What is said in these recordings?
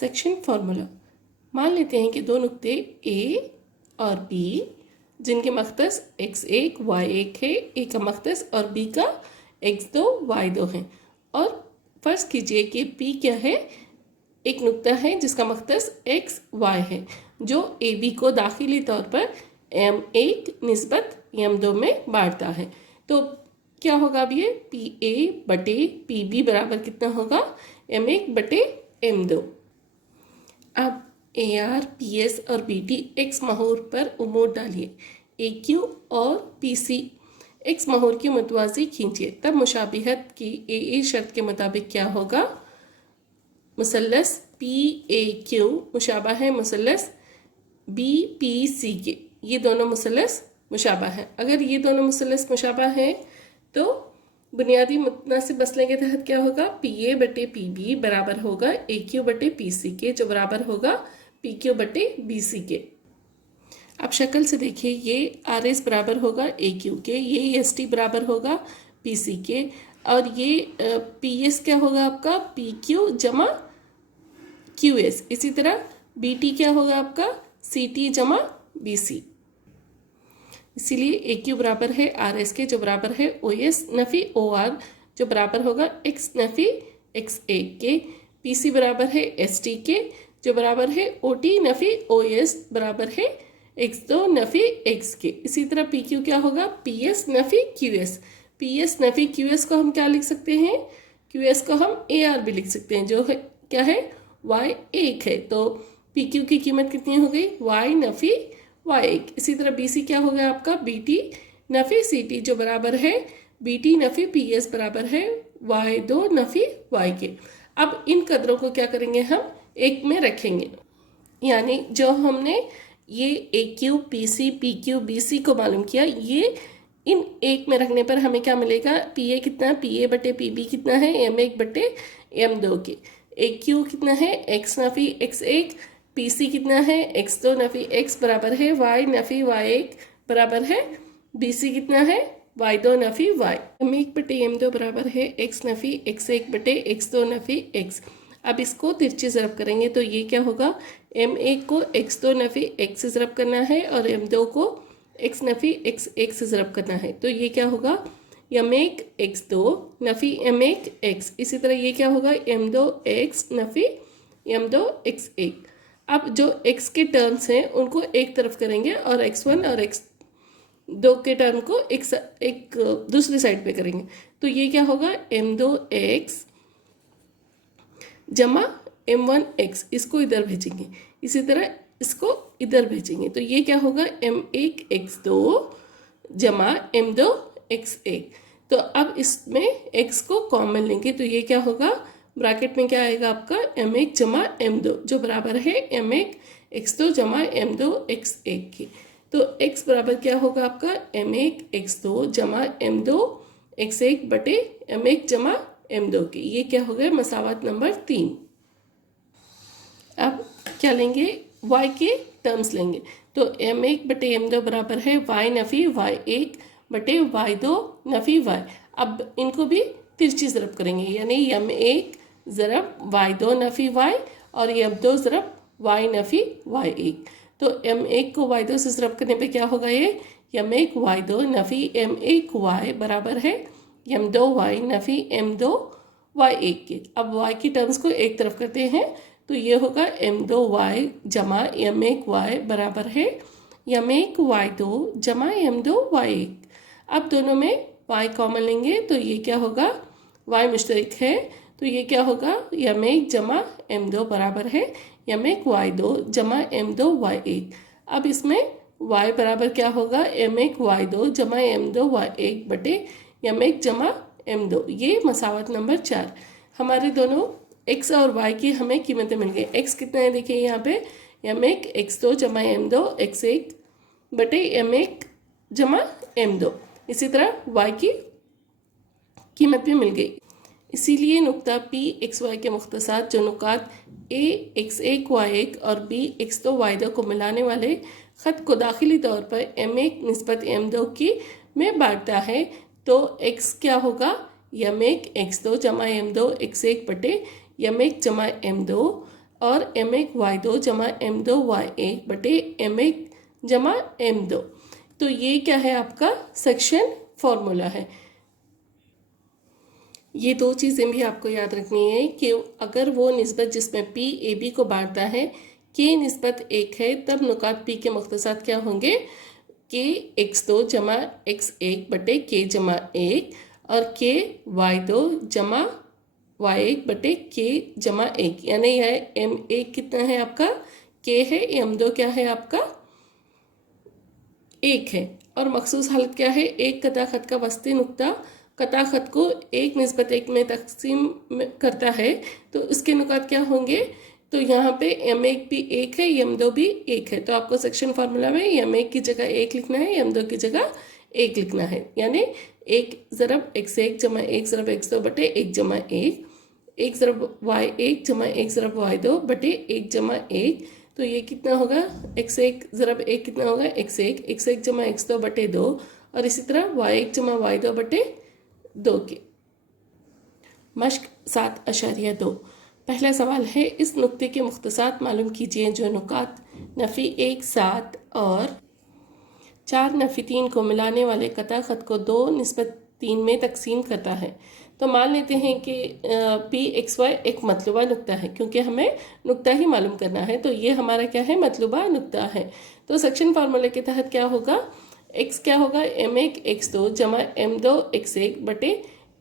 Section formula. मान लेते हैं कि दो नुक्ते ए और बी जिनके मख्तस x1 y1 है, ए का मख्तस और बी का x2 y2 है। और फर्ज कीजिए कि p क्या है, एक नुक्ता है जिसका मख्तस x y है जो ए बी को दाखिली तौर पर m1 निस्बत m2 में बांटता है। तो क्या होगा अब ये पी ए बटे पी बी बराबर कितना होगा, m1 बटे m2। अब ए आर पी एस और बी टी एक्स महूर पर उमूर डालिए, ए क्यू और पी सी एक्स महूर की मुतवाज़ी खींचिए। तब मुशाबिहत की ए शर्त के मुताबिक क्या होगा, मुसल्लस पी ए क्यू मुशाबा है मुसल्लस बी पी सी के। ये दोनों मुसल्लस मुशाबा है। अगर ये दोनों मुसल्लस मुशाबा हैं तो बुनियादी मुतनासिब मसले के तहत क्या होगा, पी ए बटे पी बी बराबर होगा ए क्यू बटे पी सी के, जो बराबर होगा पी क्यू बटे बी सी के। अब शक्ल से देखिए, ये आर एस बराबर होगा ए क्यू के, ये एस टी बराबर होगा पी सी के, और ये पी एस क्या होगा आपका पी क्यू जमा क्यू एस। इसी तरह बी टी क्या होगा आपका सी टी जमा बी सी। इसीलिए ए क्यू बराबर है आर एस के, जो बराबर है ओ एस नफ़ी ओ आर, जो बराबर होगा एक्स नफ़ी एक्स ए के। पी सी बराबर है एस टी के, जो बराबर है ओ टी नफ़ी ओ एस बराबर है x2 नफ़ी x के। इसी तरह पी क्यू क्या होगा पी एस नफ़ी क्यू एस। पी एस नफ़ी क्यू एस को हम क्या लिख सकते हैं, क्यू एस को हम ए आर भी लिख सकते हैं, जो है क्या है y1 है। तो पी क्यू की कीमत कितनी हो गई y नफ़ी y1। इसी तरह बी सी क्या हो गया आपका बी टी नफ़ी सी टी, जो बराबर है बी टी नफ़ी पी एस बराबर है y2 नफ़ी y के। अब इन कदरों को क्या करेंगे, हम एक में रखेंगे, यानी जो हमने ये A Q P C P Q B C को मालूम किया, ये इन एक में रखने पर हमें क्या मिलेगा, पी ए कितना पी ए बटे पी बी कितना है m1 बटे m2 के। ए क्यू कितना है एक्स नफ़ी x1, पी सी कितना है x2 नफ़ी x बराबर है y नफ़ी y1 बराबर है, बी सी कितना है y2 नफ़ी y। m1 बटे m2 बराबर है x नफ़ी x1 बटे x2 नफ़ी x। अब इसको तिरछी ज़रब करेंगे तो ये क्या होगा, m1 को x2 नफ़ी x से ज़रब करना है और m2 को x नफ़ी x1 से ज़रब करना है। तो ये क्या होगा m1 x2 नफ़ी m1 x। इसी तरह ये क्या होगा m2 x नफ़ी m2 x1। अब जो x के टर्म्स हैं उनको एक तरफ करेंगे और x1 और x2 के टर्म को एक दूसरी साइड पे करेंगे। तो ये क्या होगा m2 x जमा m1 x, इसको इधर भेजेंगे, इसी तरह इसको इधर भेजेंगे। तो ये क्या होगा m1 x2 जमा m2 x1। तो अब इसमें x को कॉमन लेंगे तो ये क्या होगा, ब्रैकेट में क्या आएगा आपका m1 जमा m2, जो बराबर है m1 x2 जमा m2 x1 के। तो x बराबर क्या होगा आपका m1 x2 जमा m2 x1 बटे m1 जमा m2 के। ये क्या हो गया मसावत नंबर 3। अब क्या लेंगे, y के टर्म्स लेंगे। तो m1 बटे m2 बराबर है y नफ़ी y1 बटे y2 नफ़ी y। अब इनको भी तिरछी ज़रब करेंगे, यानी m1 ज़रब y2 नफ़ी y और m2 ज़रब y नफ़ी y1। तो m1 को y2 से ज़रब करने पे क्या होगा, ये m1 y2 नफ़ी m1 y बराबर है m2 y नफ़ी m2 y1 के। अब y की टर्म्स को एक तरफ करते हैं तो ये होगा m2 y जमा m1 y बराबर है m1 y2 जमा m2 y1। अब दोनों में y कॉमन लेंगे तो ये क्या होगा, y मुश्तरक है तो ये क्या होगा m1 जमा m2 बराबर है m1 y2 जमा m2 y1। अब इसमें y बराबर क्या होगा m1 y2 जमा m2 y1 बटे m1 जमा m2। ये मसावत नंबर 4। हमारे दोनों x और y की हमें कीमतें मिल गई। x कितना है देखिए यहाँ पे m1 x2 जमा m2 x1 बटे m1 जमा m2। इसी तरह y की कीमत भी मिल गई। इसीलिए नुक्ता p x y के मुख्तसात जो नुकात a x1 y1 और b x2 y2 को मिलाने वाले ख़त को दाखिली तौर पर m1 निस्बत m2 की में बांटता है, तो x क्या होगा m1 x2 जमा m2 x1 बटे m1 जमा m2। और m1y2 जमा m2y1 बटे m1 जमा m2। तो ये क्या है, आपका सेक्शन फॉर्मूला है। ये दो चीज़ें भी आपको याद रखनी है कि अगर वो निस्बत जिसमें p ab को बांटता है k निस्बत 1 है, तब नुकात p के मुख्तसात क्या होंगे, k x2 जमा x1 बटे k जमा 1 और k y2 जमा y1 बटे k जमा 1। यानी यह m1 कितना है आपका, k है, m2 क्या है आपका, 1 है। और मखसूस हालत क्या है, एक कता खत का वस्ती नुक्ता कता खत को 1 निस्बत 1 में तकसीम करता है, तो इसके नुकात क्या होंगे। तो यहाँ पे m1 भी 1 है, m2 भी 1 है। तो आपको सेक्शन फार्मूला में m1 की जगह 1 लिखना है, m2 की जगह 1 लिखना है। यानी 1 ज़रब x1 जमा 1 ज़रब x2 बटे 1 जमा 1, 1 ज़रब y1 जमा 1 ज़रब y2 बटे 1 जमा 1। तो ये कितना होगा, x1 ज़रब 1 कितना होगा, x1 जमा x2 बटे 2, और इसी तरह y1 जमा y2 बटे 2 के। मश्क 7.2। पहला सवाल है, इस नुक्ते के मुख्तसात मालूम कीजिए जो नुकात नफ़ी 1 7 और 4 नफ़ी 3 को मिलाने वाले कता खत को 2 निस्बत 3 में तकसीम करता है। तो मान लेते हैं कि PXY एक मतलूबा नुक्ता है, क्योंकि हमें नुक्ता ही मालूम करना है। तो ये हमारा क्या है, मतलूबा नुक्ता है। तो सेक्शन फार्मूले के तहत क्या होगा, x क्या होगा, m1 x2 जमा m2 x1 बटे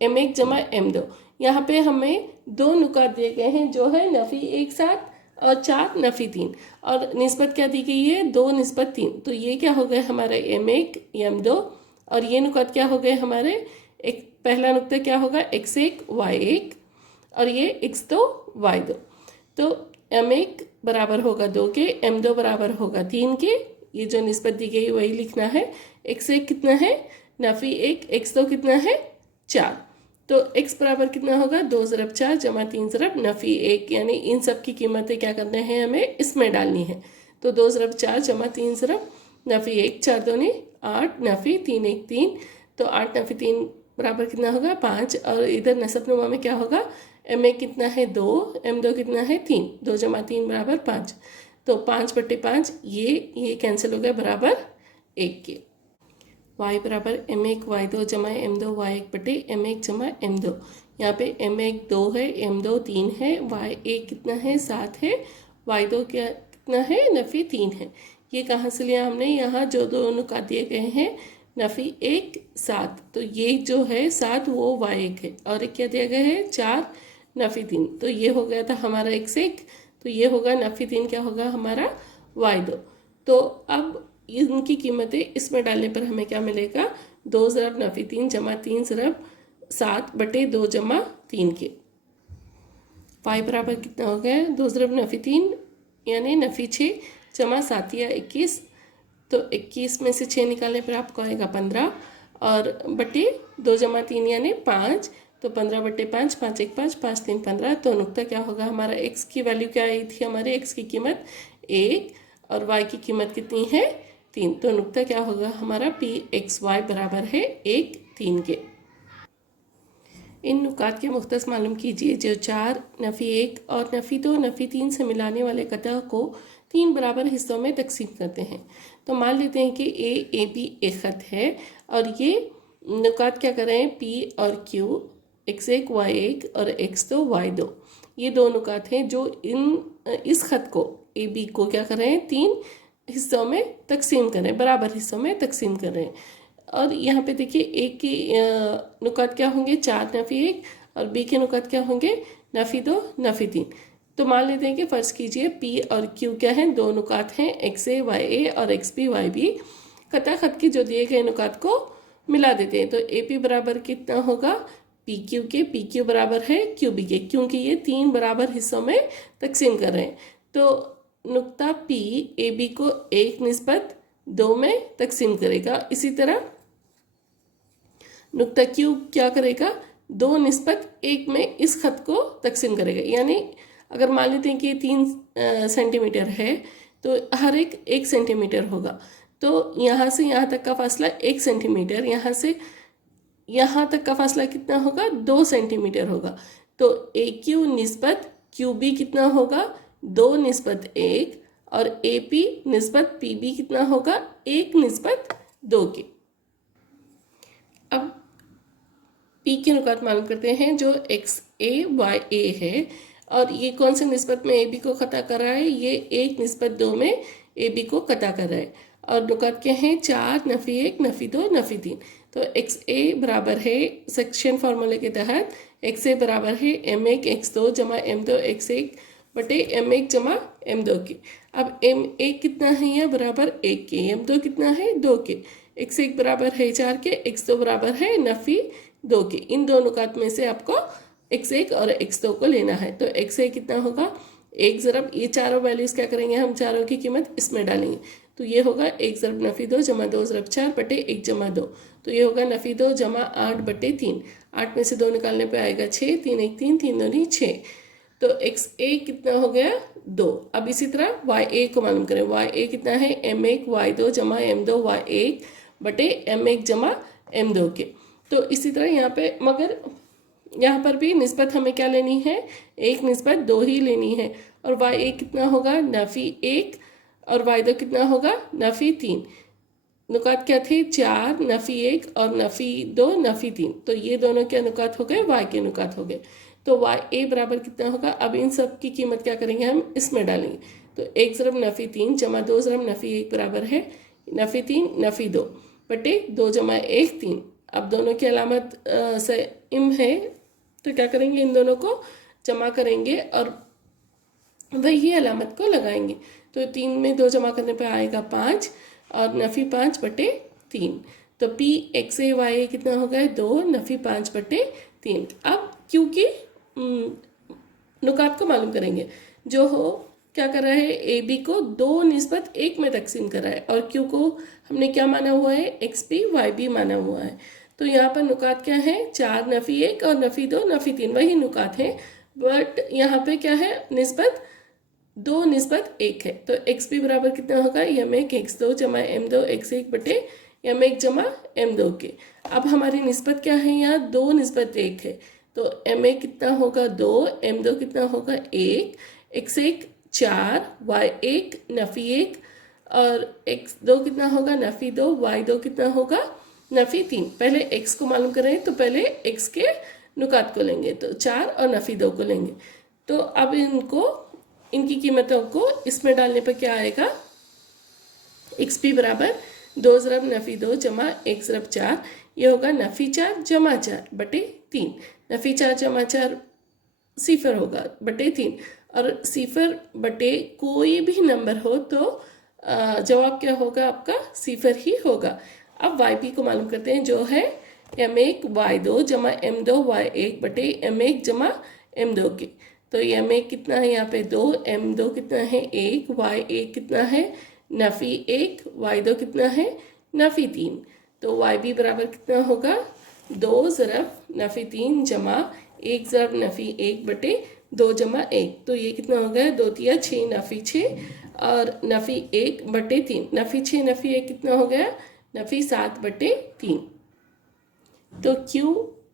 m1 जमा m2। यहाँ पे हमें दो नुकात दिए गए हैं जो है नफ़ी 1 7 और 4 नफ़ी 3, और निस्बत क्या दी गई है, 2 निस्बत 3। तो ये क्या हो गए हमारे m1 m2, और ये नुकात क्या हो गए हमारे, एक पहला नुक्ता क्या होगा x1 y1 और ये x2 y2। तो m1 बराबर होगा 2 के, m2 बराबर होगा 3 के। ये जो निस्बत दी गई वही लिखना है। x1 कितना है, नफ़ी 1, x2 कितना है 4। तो x बराबर कितना होगा, 2 ज़रब 4 जमा 3 ज़रब नफ़ी 1। यानी इन सब की कीमतें क्या करना है, हमें इसमें डालनी है। तो 2 ज़रब 4 जमा 3 ज़रब नफ़ी 1, 4 दूनी 8, नफ़ी 3 1 3। तो 8 नफ़ी 3 बराबर कितना होगा 5। और इधर नसब नुमा में क्या होगा, m1 कितना है 2, m2 कितना है 3, 2 जमा 3 बराबर 5। तो 5 बटे 5 ये कैंसिल हो गया बराबर 1 के। y बराबर m1 y2 जमा m2 y1 बटे m1 जमा m2। यहाँ पे m1 2 है, m2 3 है, y1 कितना है 7 है, y2 क्या कितना है नफ़ी 3 है। ये कहाँ से लिया हमने, यहाँ जो दो नुकात दिए गए हैं नफ़ी 1 7, तो ये जो है 7 वो y1 है, और एक क्या दिया गया है 4 नफ़ी 3। तो ये हो गया था हमारा x1, तो ये होगा नफ़ी 3 क्या होगा हमारा y2। तो अब इनकी कीमतें इसमें डालने पर हमें क्या मिलेगा, 2 ज़रब नफ़ी 3 जमा 3 ज़रब 7 बटे 2 जमा 3 के। y बराबर कितना हो गया, 2 ज़रब नफ़ी 3 यानी नफ़ी 6 जमा 7 या 21। तो 21 में से 6 निकालने पर आपको आएगा 15, और बटे 2 जमा 3 यानी 5। तो 15 बटे 5, 5 1 5, 5 3 15। तो नुक्ता क्या होगा हमारा, x की वैल्यू क्या आई थी हमारे, x की कीमत 1 और y की कीमत कितनी है 3। तो नुक्ता क्या होगा हमारा, PXY बराबर है 1 3 के। इन नुकात के मुख्तस मालूम कीजिए जो 4 नफ़ी 1 और नफ़ी 2 नफ़ी 3 से मिलाने वाले कता को 3 बराबर हिस्सों में तकसीम करते हैं। तो मान लेते हैं कि AB एक ख़त है, और ये नुकात क्या कर रहे हैं, P और Q, x1 y1 और x2 y2। ये दो नुकात हैं जो इस ख़त को AB को क्या कर रहे हैं, 3 हिस्सों में तकसीम कर रहे हैं, बराबर हिस्सों में तकसीम कर रहे हैं। और यहाँ पे देखिए एक की नुकात क्या होंगे 4 नफ़ी 1, और बी के नुकात क्या होंगे नफ़ी 2 नफ़ी 3। तो मान लेते हैं कि फ़र्ज़ कीजिए पी और क्यू क्या हैं, दो नुकात हैं XA YA और XB YB। कता ख़त की जो दिए गए नुकात को मिला देते हैं। तो AP बराबर कितना होगा PQ के, PQ बराबर है QB के, क्योंकि ये 3 बराबर हिस्सों में तकसीम कर रहे हैं। तो नुक्ता P AB को 1 निस्बत 2 में तकसीम करेगा। इसी तरह नुक्ता Q क्या करेगा, 2 निस्बत 1 में इस ख़त को तकसीम करेगा। यानी अगर मान लेते हैं कि 3 सेंटीमीटर है, तो हर एक 1 सेंटीमीटर होगा। तो यहाँ से यहाँ तक का फासला 1 सेंटीमीटर, यहाँ से यहाँ तक का फासला कितना होगा 2 सेंटीमीटर होगा। तो AQ निस्बत QB कितना होगा, 2 निस्बत 1 और AP निस्बत PB कितना होगा 1 निस्बत 2 के। अब P के अनुपात मालूम करते हैं जो XA YA है और ये कौन से निस्बत में AB को कता कर रहा है, ये 1 निस्बत 2 में AB को कता कर रहा है। और नुकात क्या हैं 4 नफी 1 नफी 2 नफी 3। तो XA बराबर है सेक्शन फार्मूले के तहत XA बराबर है M1 X2 जमा M2 X1 बटे M1 जमा M2 के। अब M1 कितना है यह बराबर 1 के, M2 कितना है 2 के, X1 बराबर है 4 के, X2 बराबर है नफी 2 के। इन दो नुकात में से आपको X1 और X2 को लेना है। तो XA कितना होगा 1 ज़रब ये चारों वैल्यूज़ क्या करेंगे हम चारों की कीमत इसमें डालेंगे। तो ये होगा 1 ज़रब नफ़ी 2 जमा 2 ज़रब 4 बटे 1 जमा 2। तो ये होगा नफ़ी 2 जमा 8 बटे 3। 8 में से 2 निकालने पे आएगा 6, 3 1 3, 3 2 नहीं 6। तो XA कितना हो गया 2। अब इसी तरह YA को मालूम करें। YA कितना है M1 Y2 जमा M2 Y1 बटे M1 जमा M2 के। तो इसी तरह यहाँ पे मगर यहाँ पर भी निस्बत हमें क्या लेनी है 1 निस्बत 2 ही लेनी है। और YA कितना होगा नफ़ी 1 और Y2 कितना होगा नफ़ी 3। नुकात क्या थे 4 नफ़ी 1 और नफ़ी 2 नफ़ी 3। तो ये दोनों क्या नुकात हो गए Y के नुकात हो गए। तो YA बराबर कितना होगा, अब इन सब की कीमत क्या करेंगे हम इसमें डालेंगे। तो 1 ज़रब नफ़ी 3 जमा 2 ज़रब नफ़ी 1 बराबर है नफ़ी 3 नफ़ी 2 बटे 2 जमा 1 3। अब दोनों की अलामत सेम है तो क्या करेंगे इन दोनों को जमा करेंगे और वही अलामत को लगाएंगे। तो 3 में 2 जमा करने पे आएगा 5 और नफ़ी 5 बटे 3। तो P XA YA कितना हो गया 2 नफ़ी 5 बटे 3। अब क्यों की नुकात को मालूम करेंगे। जो हो क्या कर रहा है AB को 2 निस्बत 1 में तकसीम कर रहा है और Q को हमने क्या माना हुआ है XP YB माना हुआ है। तो यहाँ पर नुकात क्या है 4 नफ़ी 1 और नफ़ी 2 नफ़ी 3 वही नुकात है, बट यहाँ पे क्या है निस्बत 2 निस्बत 1 है। तो XP बराबर कितना होगा M1 X2 जमा M2 X1 बटे M1 जमा M2 के। अब हमारी निस्बत क्या है यहाँ 2 निस्बत 1 है। तो M1 कितना होगा 2, M2 कितना होगा 1, X1 4 Y1 नफ़ी 1 और X2 कितना होगा नफ़ी 2, Y2 कितना होगा नफ़ी 3। पहले X को मालूम करें तो पहले X के नुकात को लेंगे तो 4 और नफ़ी 2 को लेंगे। तो अब इनकी कीमतों को इसमें डालने पर क्या आएगा XP बराबर 2 ज़रब नफ़ी 2 जमा 1 ज़रब 4। ये होगा नफ़ी 4 जमा 4 बटे 3। नफ़ी 4 जमा 4 सिफर होगा बटे 3 और सिफर बटे कोई भी नंबर हो तो जवाब क्या होगा आपका सिफर ही होगा। अब YP को मालूम करते हैं जो है M1 Y2 जमा M2 Y1 बटे M1 जमा M2 के। तो M1 कितना है यहाँ पे 2, M2 कितना है 1, Y1 कितना है नफ़ी 1, Y2 कितना है नफ़ी 3। तो YB बराबर कितना होगा 2 ज़रब नफ़ी 3 जमा 1 ज़रब नफ़ी 1 बटे 2 जमा 1। तो ये कितना हो गया 2 तिया 6 नफ़ी 6 और नफ़ी 1 बटे 3। नफ़ी 6 नफ़ी 1 कितना हो गया नफ़ी 7 बटे 3। तो Q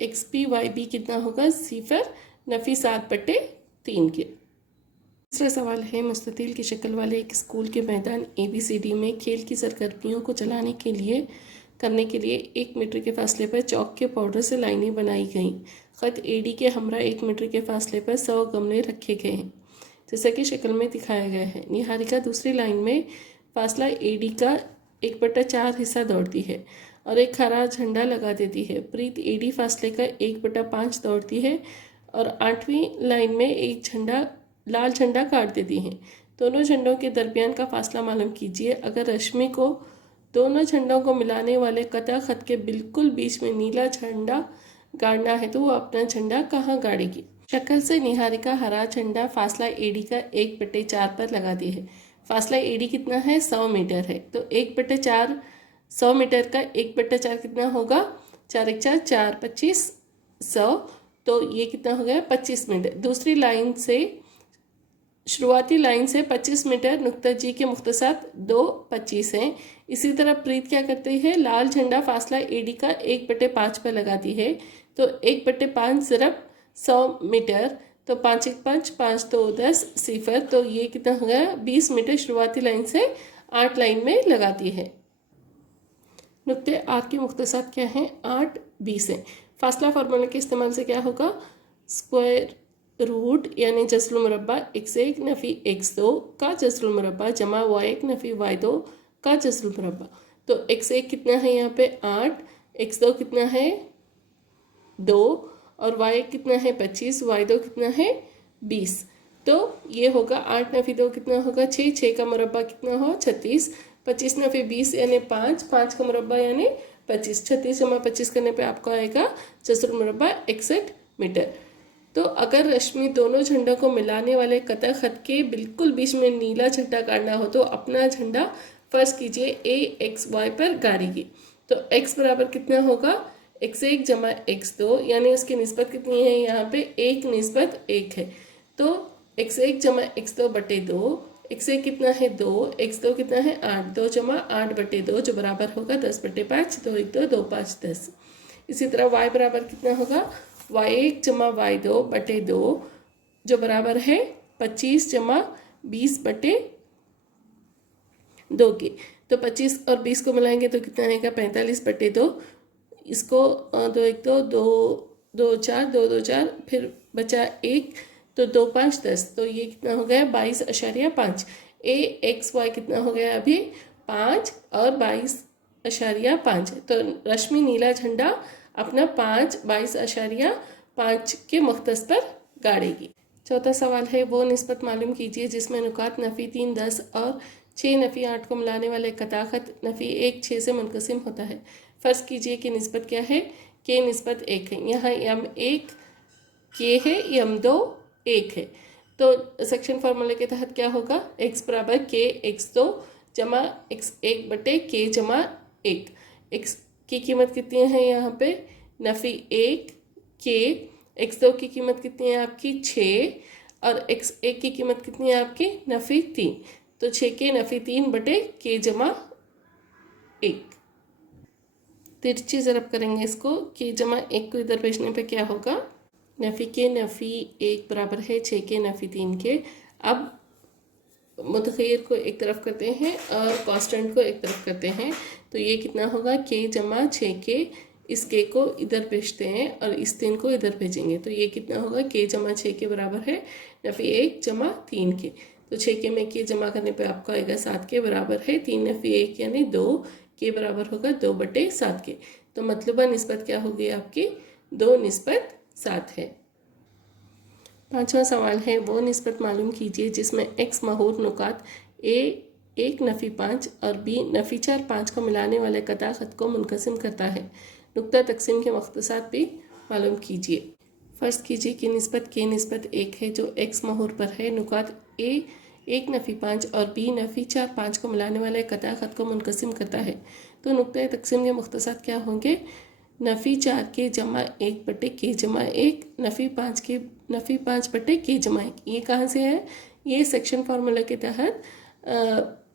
XP YB कितना होगा सिफर नफ़ी 7 बटे 3 के। दूसरा सवाल है मुस्ततिल की शक्ल वाले एक स्कूल के मैदान ABCD में खेल की सरगर्मियों को चलाने के लिए करने के लिए 1 मीटर के फासले पर चौक के पाउडर से लाइनें बनाई गईं। ख़त AD के हमरा 1 मीटर के फासले पर 100 गमले रखे गए हैं जैसा कि शक्ल में दिखाया गया है। निहारिका दूसरी लाइन में फासला AD का 1/4 हिस्सा दौड़ती है और एक हरा झंडा लगा देती है। प्रीत AD फासले का 1/5 दौड़ती है और 8वीं लाइन में एक लाल झंडा काट देती हैं। दोनों झंडों के दरमियान का फासला मालूम कीजिए। अगर रश्मि को दोनों झंडों को मिलाने वाले कता खत के बिल्कुल बीच में नीला झंडा गाड़ना है तो वो अपना झंडा कहाँ गाड़ेगी। शक्ल से निहारिका हरा झंडा फासला AD का 1/4 पर लगाती है। फासला AD कितना है 100 मीटर है। तो 1/4 100 मीटर का 1/4 कितना होगा 4 1 4 4 25 100। तो ये कितना हो गया 25 मीटर। दूसरी लाइन से शुरुआती लाइन से 25 मीटर नुक्ता जी के मुख्तसात 2:25 हैं। इसी तरह प्रीत क्या करती है लाल झंडा फासला AD का 1/5 पर लगाती है। तो 1/5 ज़रब 100 मीटर तो 5 1 5, 5 2 10 सिफर। तो ये कितना हो गया 20 मीटर शुरुआती लाइन से 8 लाइन में लगाती है। नुक्ते आर के मुख्तसात क्या हैं 8 20 है। फासला फार्मूला के इस्तेमाल से क्या होगा स्क्वायर रूट यानी जस्रुल मुरब्बा x1 नफ़ी x2 का जस्रुल मुरब्बा जमा y1 नफ़ी y2 का जस्रुल मुरब्बा। तो x1 कितना है यहाँ पे 8, x2 कितना है 2 और y1 कितना है 25, y2 कितना है 20। तो ये होगा 8 नफ़ी 2 कितना होगा 6, 6 का मुरब्बा कितना हो 36, 25 नफ़ी 20 यानी 5, 5 का मुरब्बा यानी 25, 36 जमा 25 करने पे आपको आएगा जस्रुल मुरब्बा 61 मीटर। तो अगर रश्मि दोनों झंडों को मिलाने वाले कतर खत के बिल्कुल बीच में नीला झंडा गाड़ना हो तो अपना झंडा फर्ज कीजिए ए एक्स वाई पर गाड़ेगी। तो x बराबर कितना होगा x1 जमा x2 यानी उसकी निस्बत कितनी है यहाँ पे 1 निस्बत 1 है। तो x1 जमा x2 बटे 2, x1 कितना है 2, x2 कितना है 8, 2 जमा 8 बटे 2 जो बराबर होगा 10 बटे 5, 2 1 2 2 5 10। इसी तरह y बराबर कितना होगा y1 जमा y2 बटे 2 जो बराबर है 25 जमा 20 बटे 2 के। तो 25 और 20 को मिलाएंगे तो कितना आएगा 45 बटे 2। इसको 2 1 2 2 2 4 2 2 4 फिर बचा 1 तो 2 5 10। तो ये कितना हो गया 22.5। ए एक्स वाई कितना हो गया अभी 5 और 22.5। तो रश्मि नीला झंडा अपना 22.5 के मुख्तस पर गाड़ेगी। चौथा सवाल है वो निस्बत मालूम कीजिए जिसमें नुकात नफ़ी 3 10 और 6 नफ़ी 8 को मिलाने वाले कताखत नफ़ी 1 6 से मुनक़सिम होता है। फ़र्ज़ कीजिए कि निस्बत क्या है के निस्बत 1 है। यहाँ m1 के है m2 1 है। तो सेक्शन फार्मूले के तहत क्या होगा x बराबर के x2 जमा x1 बटे के जमा 1। x की कीमत कितनी है यहाँ पे नफ़ी 1 के, x2 की कीमत कितनी है आपकी 6 और x1 की कीमत कितनी है आपकी नफ़ी 3। तो 6 के नफ़ी 3 बटे के जमा 1। तिरछी ज़रब करेंगे इसको के जमा 1 को इधर भेजने पे क्या होगा नफ़ी के नफ़ी 1 बराबर है 6 के नफ़ी 3 के। अब मुतग़य्यर को एक तरफ करते हैं और कांस्टेंट को एक तरफ करते हैं। तो ये कितना होगा के जमा 6 के, इस के को इधर भेजते हैं और इस 3 को इधर भेजेंगे। तो ये कितना होगा के जमा 6 के बराबर है नफ़ी 1 जमा 3 के। तो 6 के में के जमा करने पे आपको आएगा 7 के बराबर है 3 नफ़ी 1 यानी 2 के बराबर होगा 2 बटे 7 के। तो मतलूबा निस्बत क्या होगी आपकी 2 निस्बत 7 है। पांचवा सवाल है वो निस्बत मालूम कीजिए जिसमें x महूर नुकात a 1 नफ़ी 5 और b नफ़ी 4 5 को मिलाने वाले कता ख़त को मुनक़सिम करता है। नुक्ता तकसीम के मुख्तसात भी मालूम कीजिए। फ़र्ज़ कीजिए कि निस्बत के निस्बत 1 है जो x महूर पर है। नुकात a 1 नफ़ी 5 और b नफ़ी 4 5 को मिलाने वाले कता ख़त को मुनक़सिम करता है। तो नुक्ता तकसीम के मुख्तसात क्या होंगे नफ़ी 4 के जमा 1 बटे के जमा 1, नफ़ी 5 के नफ़ी 5 बटे के जमा 1। ये कहाँ से है ये सेक्शन फार्मूला के तहत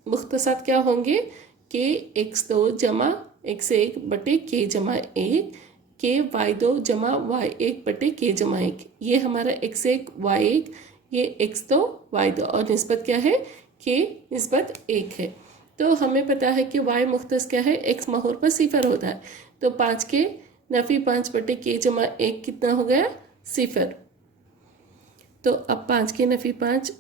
मुख्तसात क्या होंगे के x2 जमा x1 बटे के जमा 1 के y2 जमा y1 बटे के जमा 1। ये हमारा x1 y1 ये x2 y2 और निस्बत क्या है के निस्बत 1 है। तो हमें पता है कि y मुख्तस क्या है x महूर पर सिफर होता है। तो 5 के नफ़ी 5 बटे के जमा 1 कितना हो गया सिफर। तो अब 5 के नफ़ी 5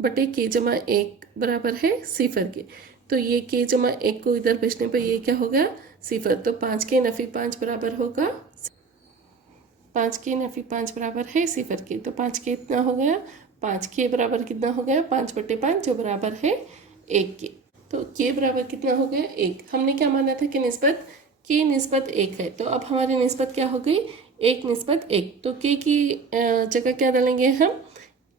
बटे के जमा 1 बराबर है सिफर के। तो ये के जमा 1 को इधर भेजने पर ये क्या हो गया सिफर। तो 5 के नफ़ी 5 बराबर होगा 5 के नफ़ी 5 बराबर है सिफर के। तो 5 के इतना हो गया 5 के बराबर कितना हो गया 5 बटे 5 जो बराबर है 1 के। तो के बराबर कितना हो गया 1। हमने क्या माना था कि निस्बत के निस्बत 1 है। तो अब हमारी निस्बत क्या हो गई 1 निस्बत 1। तो के की जगह क्या डालेंगे हम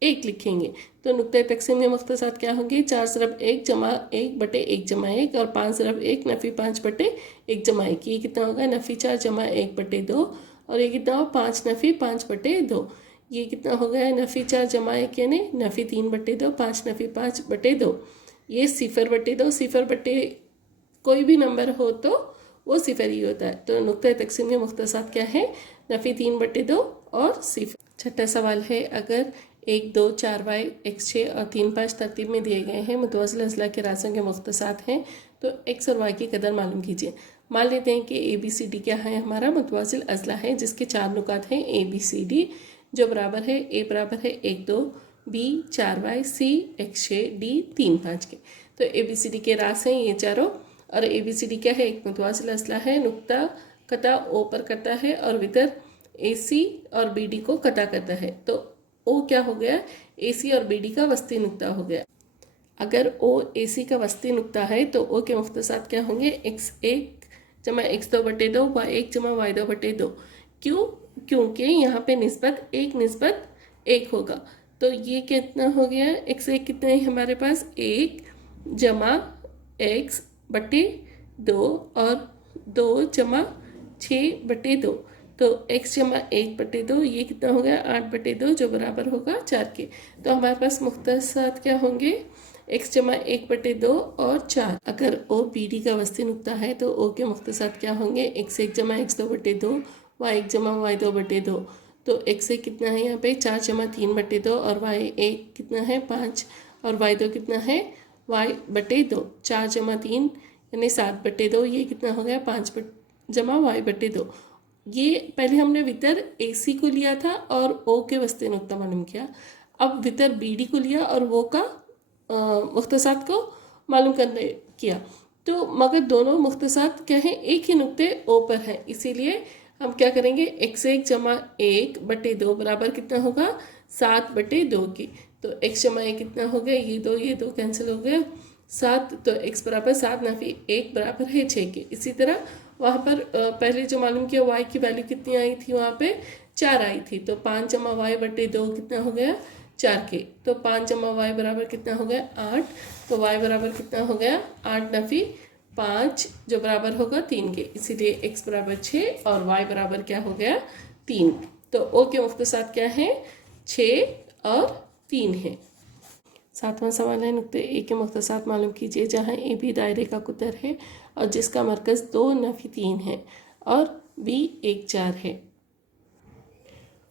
1 लिखेंगे। तो नुक्ता तकसीम में मुख्तसात क्या होंगे 4 ज़रब 1 जमा 1 बटे 1 जमा 1 और 5 ज़रब 1 नफ़ी 5 बटे 1 जमा 1। ये कितना होगा नफ़ी 4 जमा 1 बटे 2 और ये कितना हो 5 नफ़ी 5 बटे 2। ये कितना हो गया नफ़ी 4 जमा 1 यानी नफ़ी 3 बटे 2, 5 नफ़ी 5 बटे 2। ये सिफर बटे 2, सिफर बटे कोई भी नंबर हो तो वो सिफर ही होता है। तो नुक्ता तकसीम के मुख्तसात क्या है नफ़ी 3 बटे 2 और सिफर। छठा सवाल है, अगर 1, 2, 4y, x6 और 3, 5 तरतीब में दिए गए हैं, मुतवाज़िल अज़ला के राशियों के मुख्तसात हैं, तो x और y की कदर मालूम कीजिए। मान लेते हैं कि ABCD क्या है, हमारा मुतवाज़िल अज़ला है जिसके 4 नुकात हैं ABCD, जो बराबर है A बराबर है 1, 2, B 4y, C x6, D 3, 5 के। तो ABCD के रास हैं ये चारों, और ABCD क्या है, एक मुतवाज़िल अज़ला है, नुक्ता कता O पर करता है और वितर AC और BD को कता करता है। तो O क्या हो गया, AC और BD का वस्ती नुक्ता हो गया। अगर O AC का वस्ती नुक्ता है तो O के मुख्तसात क्या होंगे, x1 जमा x2 बटे 2, y1 जमा y2 बटे 2। क्यों, क्योंकि यहाँ पे निस्बत 1 होगा। तो ये कितना हो गया, x1 कितना है हमारे पास, 1 जमा x बटे 2 और 2 जमा 6 बटे 2। तो x जमा 1 बटे 2 ये कितना हो गया, 8 बटे 2, जो बराबर होगा 4 के। तो हमारे पास मुख्तसात क्या होंगे, x जमा 1 बटे 2 और 4। अगर O BD का वस्ती नुक्ता है तो O के मुख्तसात क्या होंगे, x1 जमा x2 बटे 2, y1 जमा y2 बटे 2। तो x1 कितना है यहाँ पे, 4 जमा 3 बटे 2 और y1 कितना है 5 और y2 कितना है y बटे 2। 4 जमा 3 यानी 7 बटे 2, ये कितना हो गया 5 जमा y बटे 2। ये पहले हमने वितर AC को लिया था और O के वस्ते नुक्ता मालूम किया। अब वितर BD को लिया और वो का मुख्तसात को मालूम करने किया। तो मगर दोनों मुख्तसात क्या हैं, एक ही नुक्ते O पर है, इसीलिए हम क्या करेंगे, x1 जमा 1 बटे 2 बराबर कितना होगा, 7 बटे 2 की। तो x जमा 1 कितना हो गया, ये दो कैंसिल हो गया, 7। तो x बराबर 7 नफी 1 बराबर है 6 के। इसी तरह वहाँ पर पहले जो मालूम किया y की वैल्यू कितनी आई थी, वहाँ पे 4 आई थी। तो 5 जमा y बटे 2 कितना हो गया, 4 के। तो 5 जमा y बराबर कितना हो गया, 8। तो y बराबर कितना हो गया, 8 नफी 5, जो बराबर होगा 3 के। इसीलिए x बराबर 6 और y बराबर क्या हो गया, 3। तो O के मुख्तसात क्या हैं, 6 और 3 है। 7वां सवाल है, नुक्ते A के मुख्तसात मालूम कीजिए जहाँ AB दायरे का कुतर है और जिसका मरकज़ 2 नफी 3 है और B 1, 4 है।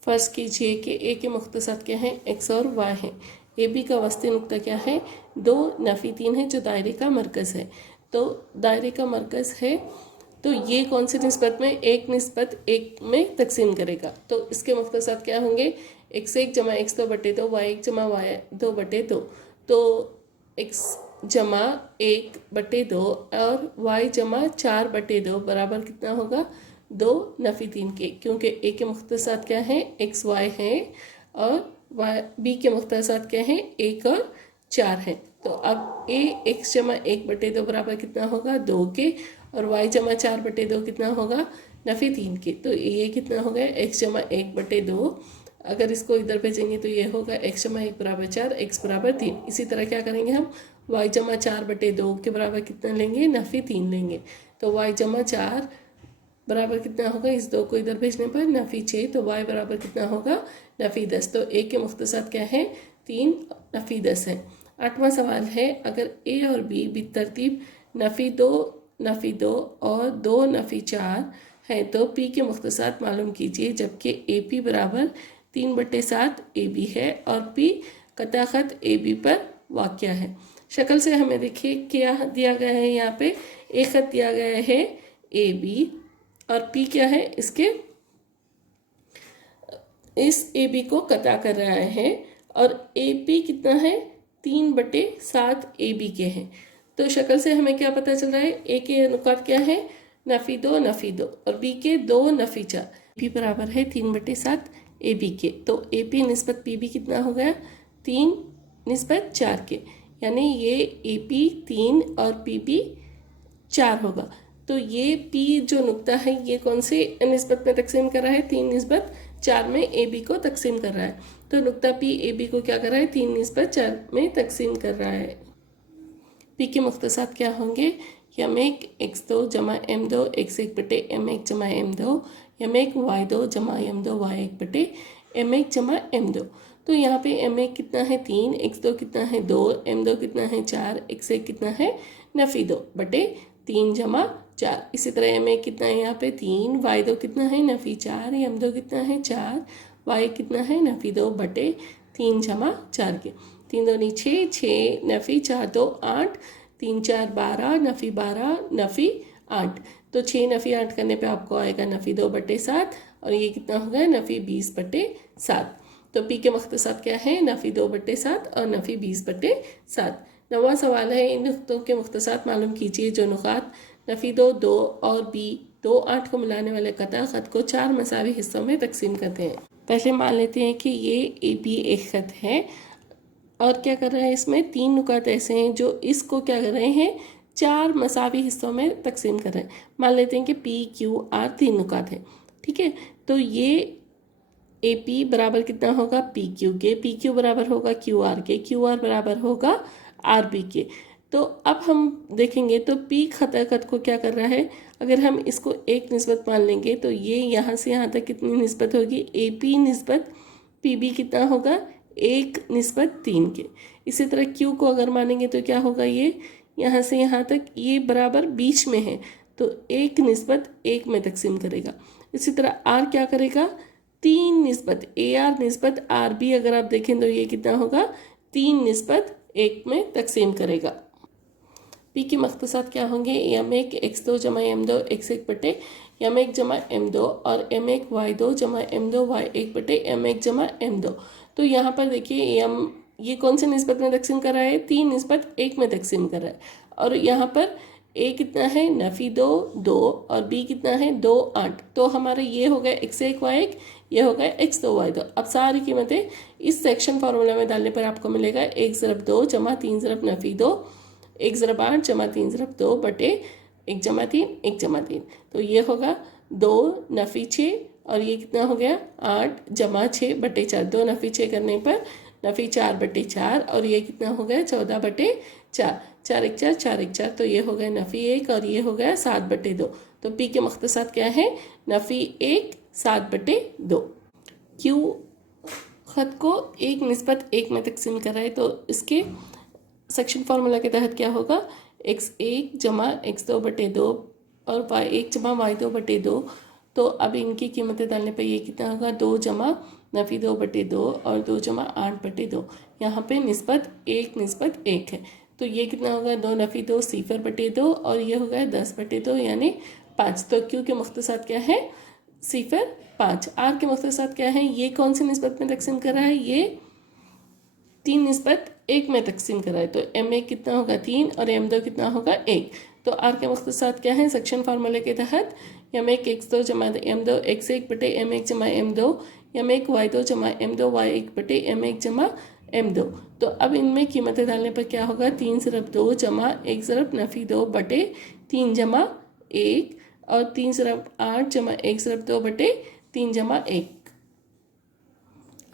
फ़र्ज़ कीजिए कि A के मुख्तसात क्या हैं, x और y हैं। AB का वस्ती नुक्ता क्या है, 2 नफी 3 है, जो दायरे का मरकज़ है। तो दायरे का मरकज़ है, तो ये कौन सी निस्बत में, 1 निस्बत 1 में तकसीम करेगा। तो इसके मुख्तसात क्या होंगे, x1 जमा x2 बटे 2, y1 जमा y2 बटे 2। तो x जमा 1 बटे 2 और y जमा 4 बटे 2 बराबर कितना होगा, 2 नफी 3 के। क्योंकि A के मुख्तसात क्या हैं, x y हैं और B के मुख्तसात क्या हैं, 1 और 4 हैं। तो अब A x जमा 1 बटे 2 बराबर कितना होगा, 2 के, और y जमा 4 बटे 2 कितना होगा, नफी 3 के। तो ये कितना हो गया, x जमा 1 बटे 2। अगर इसको इधर भेजेंगे तो ये होगा x जमा 1 बराबर 4, x बराबर 3। इसी तरह क्या करेंगे हम, y जमा 4 बटे 2 के बराबर कितना लेंगे, नफी 3 लेंगे। तो y जमा 4 बराबर कितना होगा, इस 2 को इधर भेजने पर नफी 6। तो y बराबर कितना होगा, नफी 10। तो A के मुख्तसात क्या है, 3 नफी 10 है। 8वां सवाल है, अगर A और B बितरतीब नफी 2 और 2 नफी 4 है तो P के मुख्तसात मालूम कीजिए, जबकि AP बराबर 3/7 AB है और P कता ख़त AB पर वाक़या है। शक्ल से हमें देखिए क्या दिया गया है, यहाँ पे एक ख़त दिया गया है AB और P क्या है, इसके इस AB को कता कर रहा है और AP कितना है, 3/7 AB के हैं। तो शक्ल से हमें क्या पता चल रहा है, A के अनुपात क्या है, नफी 2 नफी 2 और B के 2 नफी 4। P बराबर है 3/7 AB के। तो AP निस्बत PB कितना हो गया, 3 निस्बत 4 के, यानी ये AP 3 और PB 4 होगा। तो ये P जो नुक्ता है ये कौन से निस्बत में तकसीम कर रहा है, 3 निस्बत 4 में AB को तकसीम कर रहा है। तो नुक्ता P AB को क्या कर रहा है, 3 निस्बत 4 में तकसीम कर रहा है। P के मुख्तसात क्या होंगे, यम1 x2 जमा m2 x1 बटे m1 जमा m2, यम1 y2 जमा m2 y1 बटे m1 जमा m2। तो यहाँ पे m1 कितना है, 3, x2 कितना है, 2, m2 कितना है, 4, x1 कितना है, नफी 2 बटे 3 जमा 4। इसी तरह m1 कितना है यहाँ पे, 3, y2 कितना है, नफी 4, m2 कितना है, 4, वाई कितना है नफ़ी 2 बटे 3 जमा 4 के, 3 दूनी 6, 6 नफ़ी 4 2 8, 3 4 12 नफ़ी 12 नफ़ी 8, तो 6 नफ़ी 8 करने पे आपको आएगा नफ़ी 2 बटे 7 और ये कितना होगा नफ़ी 20 बटे 7। तो पी के मुख्तसात क्या है नफ़ी 2 बटे 7 और नफ़ी 20 बटे 7। 9वां सवाल है इन नुक्तों के मुख्तसात मालूम कीजिए जो नुकात नफ़ी 2 2 और बी 2 8 को मिलाने वाले कता ख़त को 4 मसावी हिस्सों में तकसीम करते हैं। पहले मान लेते हैं कि ये ए बी एक ख़त है और क्या कर रहे हैं इसमें 3 नुकात ऐसे हैं जो इसको क्या कर रहे हैं 4 मसावी हिस्सों में तकसीम कर रहे हैं। मान लेते हैं कि पी क्यू आर 3 नुकात है, ठीक है। तो ये ए पी बराबर कितना होगा पी क्यू के, पी क्यू बराबर होगा क्यू आर के, क्यू आर बराबर होगा आर बी के। तो अब हम देखेंगे तो पी खत को क्या कर रहा है, अगर हम इसको एक निस्बत मान लेंगे तो ये यहाँ से यहाँ तक कितनी निस्बत होगी ए पी निस्बत पी बी कितना होगा 1:3 के। इसी तरह क्यू को अगर मानेंगे तो क्या होगा ये यहाँ से यहाँ तक ये बराबर बीच में है तो 1:1 में तकसीम करेगा। इसी तरह आर क्या करेगा 3 ए आर निस्बत आर बी, अगर आप देखें तो ये कितना होगा 3:1 में तकसीम करेगा। पी की मख्तसात क्या होंगे m1 x2 जमा m2 x1 बटे m1 जमा m2 और m1 y2 जमा m2 y1 बटे m1 जमा m2। तो यहाँ पर देखिए m ये कौन से निस्बत में तकसीम कर रहा है 3:1 में तकसीम कर रहा है और यहाँ पर a कितना है नफ़ी 2 2 और b कितना है 2 8। तो हमारा ये हो गया x1 y1, ये हो गया x2 y2। अब सारी कीमतें इस सेक्शन फार्मूला में डालने पर आपको मिलेगा 1 ज़रब 2 जमा 3 ज़रब नफ़ी 2 1 ज़रब 8 जमा 3 ज़रब 2 बटे 1 जमा 3 1 जमा 3। तो ये होगा 2 नफ़ी 6 और ये कितना हो गया 8 जमा 6 बटे 4, 2 नफ़ी 6 करने पर नफ़ी 4 बटे 4 और ये कितना हो गया 14 बटे 4, 4 1 4 4 1 4। तो ये हो गया नफ़ी 1 और ये हो गया 7 बटे 2। तो पी के मख्तसात क्या है नफ़ी 1 7 बटे 2। क्यू ख़त को 1:1 में तकसीम कर रहा है तो इसके सेक्शन फार्मूला के तहत क्या होगा x1 जमा x2 बटे 2 और y1 जमा y2 बटे 2। तो अब इनकी कीमतें डालने पर ये कितना होगा 2 जमा नफ़ी 2 बटे 2 और 2 जमा 8 बटे 2। यहाँ पे निस्बत 1:1 है तो ये कितना होगा 2 नफ़ी 2 0 बटे 2 और ये हो गया 10 बटे 2 यानी 5। तो क्यू के मुख्तसात क्या है 0 5। आर के मुख्तसात क्या है ये कौन सी निस्बत में तकसीम कर रहा है ये 3:1 में तकसीम कर रहा है। तो m1 कितना होगा 3 और m2 कितना होगा 1। तो आर के मुख्तसात क्या है सेक्शन फार्मूले के तहत m1 x2 जमा m2 x1 बटे m1 जमा m2, m1 y2 जमा m2 y1 बटे m1 जमा m2। तो अब इनमें कीमतें डालने पर क्या होगा 3 ज़रब 2 जमा 1 ज़रब नफ़ी 2 बटे 3 जमा 1 और 3 ज़रब 8 जमा 1 ज़रब 2 बटे 3 जमा 1।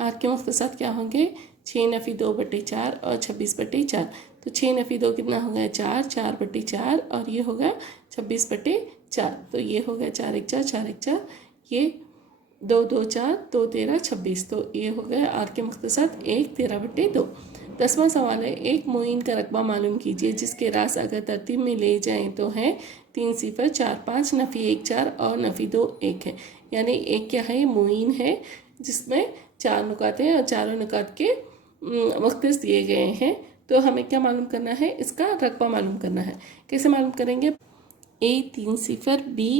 आर के मुख्तसात क्या होंगे 6 नफ़ी 2 बटे 4 और 26 बटे 4। तो 6 नफ़ी 2 कितना हो गया 4 4 बटे 4 और ये हो गया 26 बटे 4। तो ये हो गया 4 1 4 4 1 4, ये 2 2 4 2 13 26। तो ये हो गया आर के मुख्तसात 1 13 बटे 2। 10वां सवाल है एक मुइन का रकबा मालूम कीजिए जिसके रास अगर तरतीब में ले जाएं तो है 3 0 4 5 नफ़ी 1 4 और नफ़ी 2 1 है। यानी एक क्या है मुइन है जिसमें 4 नुकात हैं और चारों नुकात के मुख्तस दिए गए हैं। तो हमें क्या मालूम करना है इसका रकबा मालूम करना है। कैसे मालूम करेंगे ए 3 0 बी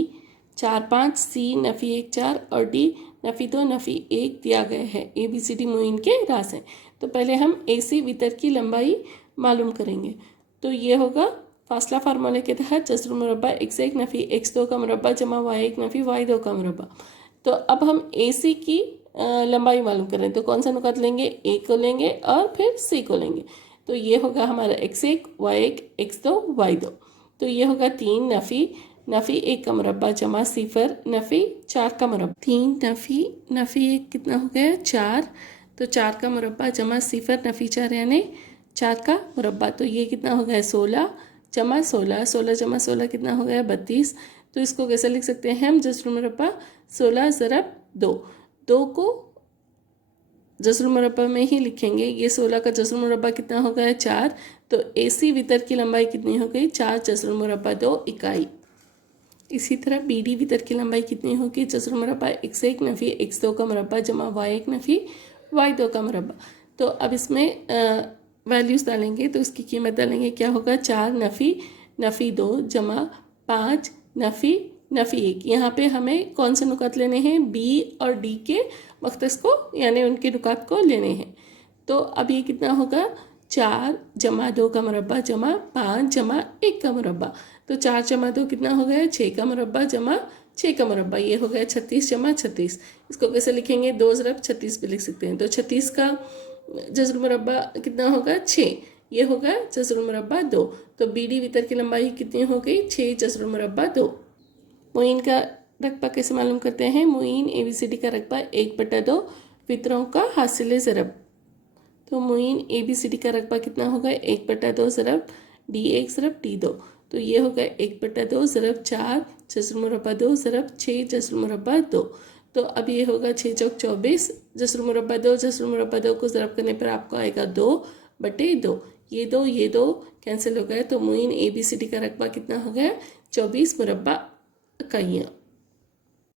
4 5 सी नफ़ी 1 4 और डी नफ़ी 2 नफ़ी 1 दिया गया है। A B C D Muin के रास हैं। तो पहले हम ए सी वितर की लंबाई मालूम करेंगे। तो ये होगा फासला फार्मूले के तहत जसर मुरब्बा x1 नफ़ी x2 का मुरब्बा जमा y1 नफ़ी y2 का मुरब्बा। तो अब हम ए सी की लंबाई मालूम करें तो कौन सा नुकात लेंगे ए को लेंगे और फिर सी को लेंगे। तो ये होगा हमारा x1 y1 x2 y2। तो ये होगा 3 नफ़ी 1 का मुरब्बा जमा 0 नफ़ी 4 का मुरब्बा। 3 नफ़ी 1 कितना हो गया 4, तो 4 का मुरब्बा जमा 0 नफ़ी 4 यानी 4 का मुरब्बा। तो ये कितना हो गया 16 जमा 16, 16 जमा 16 कितना हो गया 32। तो इसको कैसे लिख सकते हैं हम जसर मुरब्बा 16 ज़रब 2, 2 को जसर मुरब्बा में ही लिखेंगे। ये 16 का जसर मुरब्बा कितना हो गया 4। तो ए सी वितर की लंबाई कितनी हो गई 4 जसर मुरब्बा 2 इकाई। इसी तरह बी डी वितर की लंबाई कितनी होगी, जसर मुरब्बा x1 नफ़ी x2 का मुरब्बा जमा y1 नफ़ी y2 का मुरब्बा। तो अब इसमें वैल्यूज़ डालेंगे तो इसकी कीमत डालेंगे, क्या होगा 4 नफ़ी नफ़ी 2 जमा 5 नफ़ी नफ़ी 1। यहाँ पे हमें कौन से नुकात लेने हैं, बी और डी के मख्तस को यानी उनके नुकात को लेने हैं। तो अब ये कितना होगा 4 जमा 2 का मुरब्बा जमा 5 जमा 1 का मुरब्बा। तो 4 जमा 2 कितना हो गया 6 का मुरब्बा जमा 6 का मुरब्बा, ये हो गया 36 जमा 36। इसको कैसे लिखेंगे, 2 ज़रब 36 भी लिख सकते हैं। तो 36 का जज़र मुरब्बा कितना होगा 6, ये होगा जज़र मुरब्बा 2। तो बी डी वितर की लंबाई कितनी हो गई 6 जज़र मुरब्बा 2। मुइन का रकबा कैसे मालूम करते हैं, मुइन ABCD का रकबा 1/2 वितरों का हासिल ज़रब। तो मुइन ABCD का रकबा कितना होगा 1/2 ज़रब D1 ज़रब D2। तो ये होगा 1/2 ज़रब 4 जज़र मुरब्बा 2 ज़रब 6 जज़र मुरब्बा 2। तो अब ये होगा 6 चौक 24 जज़र मुरब्बा 2, जज़र मुरब्बा 2 को ज़रब करने पर आपको आएगा 2/2। ये दो कैंसिल हो गए। तो मुइन ABCD का रकबा कितना हो गया 24 मुरब्बा इकाइयाँ।